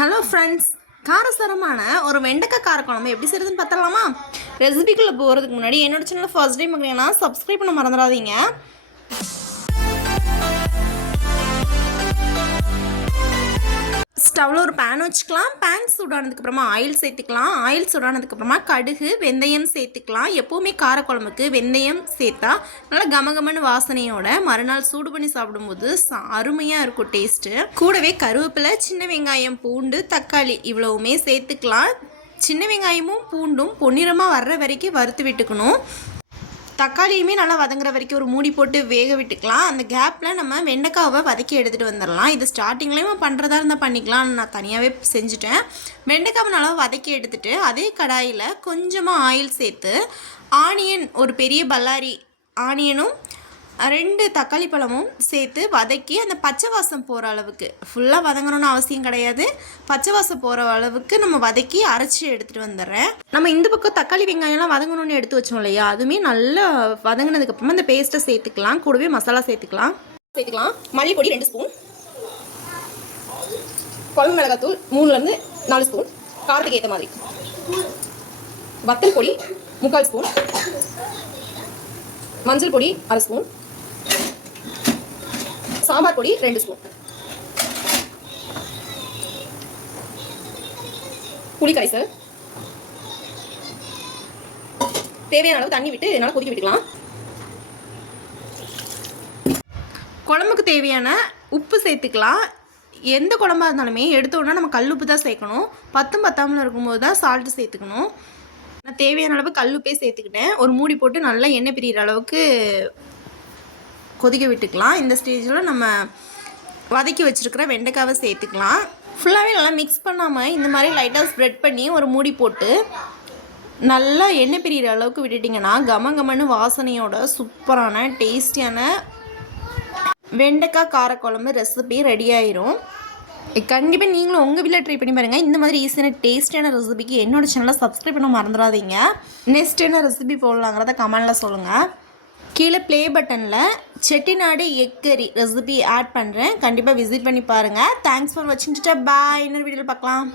Hello friends, காரசாரமான ஒரு வெண்டைக்காய் காரக்குழம்பு எப்படி செய்கிறதுன்னு பார்த்தலாமா? ரெசிபிக்குள்ளே போகிறதுக்கு முன்னாடி என்னோட சேனலை ஃபர்ஸ்ட் டைம் பார்க்குறீங்கன்னா சப்ஸ்கிரைப் பண்ண மறந்துடாதீங்க. ஸ்டவ்வில் ஒரு பேன் வச்சுக்கலாம். பேன் சூடானதுக்கப்புறமா ஆயில் சேர்த்துக்கலாம். ஆயில் சூடானதுக்கப்புறமா கடுகு வெந்தயம் சேர்த்துக்கலாம். எப்போவுமே காரக்குழம்புக்கு வெந்தயம் சேர்த்தா நல்லா கமகமன்னு வாசனையோட மறுநாள் சூடு பண்ணி சாப்பிடும்போது அருமையாக இருக்கும் டேஸ்ட்டு. கூடவே கருவேப்பிலை, சின்ன வெங்காயம், பூண்டு, தக்காளி இவ்வளவுமே சேர்த்துக்கலாம். சின்ன வெங்காயமும் பூண்டும் பொன்னிறமாக வர்ற வரைக்கும் வறுத்து விட்டுக்கணும். தக்காளியுமே நல்லா வதங்குற வரைக்கும் ஒரு மூடி போட்டு வேக விட்டுக்கலாம். அந்த கேப்பில் நம்ம வெண்டைக்காவை வதக்கி எடுத்துகிட்டு வந்துடலாம். இது ஸ்டார்டிங்லேயும் பண்ணுறதா இருந்தால் பண்ணிக்கலாம். நான் தனியாகவே செஞ்சுட்டேன். வெண்டைக்காவை நல்லா வதக்கி எடுத்துகிட்டு அதே கடாயில் கொஞ்சமாக ஆயில் சேர்த்து ஆனியன், ஒரு பெரிய பல்லாரி ஆனியனும் 2 தக்காளி பழமும் சேர்த்து வதக்கி அந்த பச்சை வாசம் போகிற அளவுக்கு, ஃபுல்லாக வதங்கணும்னு அவசியம் கிடையாது, பச்சை வாசம் போகிற அளவுக்கு நம்ம வதக்கி அரைச்சி எடுத்துகிட்டு வந்துடுறேன். நம்ம இந்த பக்கம் தக்காளி வெங்காயம்லாம் வதங்கணும்னு எடுத்து வச்சோம் இல்லையா, அதுவுமே நல்லா வதங்கினதுக்கப்புறமா இந்த பேஸ்ட்டை சேர்த்துக்கலாம். கூடவே மசாலா சேர்த்துக்கலாம். மல்லிப்பொடி 2 ஸ்பூன், குழம்பு மிளகாத்தூள் 3லேருந்து 4 ஸ்பூன், காரத்துக்கு ஏற்ற மாதிரி, வத்தல் பொடி 3/4 ஸ்பூன், மஞ்சள் பொடி 1/2 ஸ்பூன், சாம்பார் பொடி 2 ஸ்பூன், புளி கரைசல், தேவையான அளவு தண்ணி விட்டு நல்லா கொதிக்க விட்டுக்கலாம். குழம்புக்கு தேவையான உப்பு சேர்த்துக்கலாம். எந்த குழம்பா இருந்தாலுமே எடுத்தோன்னா நம்ம கல் உப்பு தான் சேர்க்கணும். 10 பத்தாமல் இருக்கும்போது தான் சால்ட்டு சேர்த்துக்கணும். நான் தேவையான அளவு கல்லுப்பே சேர்த்துக்கிட்டேன். ஒரு மூடி போட்டு நல்லா எண்ணெய் பிரிகிற அளவுக்கு கொதிக்க விட்டுக்கலாம். இந்த ஸ்டேஜில் நம்ம வதக்கி வச்சுருக்கிற வெண்டைக்காவை சேர்த்துக்கலாம். ஃபுல்லாகவே நல்லா மிக்ஸ் பண்ணாமல் இந்த மாதிரி லைட்டாக ஸ்ப்ரெட் பண்ணி ஒரு மூடி போட்டு நல்லா எண்ணெய் பிரிகிற அளவுக்கு விட்டுட்டிங்கன்னா கமகமன்னு வாசனையோட சூப்பரான டேஸ்டியான வெண்டைக்காய் காரக்குழம்பு ரெசிபி ரெடி ஆயிரும். கண்டிப்பாக நீங்களும் உங்கள் வீட்டில் ட்ரை பண்ணி பாருங்கள். இந்த மாதிரி ஈஸியான டேஸ்டியான ரெசிபிக்கு என்னோட சேனலை சப்ஸ்கிரைப் பண்ண மறந்துடாதீங்க. நெக்ஸ்ட் என்ன ரெசிபி போடலாங்கிறத கமெண்டில் சொல்லுங்கள். கீழே ப்ளே பட்டனில் செட்டிநாடு எக் கறி ரெசிபி ஆட் பண்ணுறேன். கண்டிப்பாக விசிட் பண்ணி பாருங்கள். தேங்க்ஸ் ஃபார் வாட்சிங். பாய். இன்னொரு வீடியோவில் பார்க்கலாம்.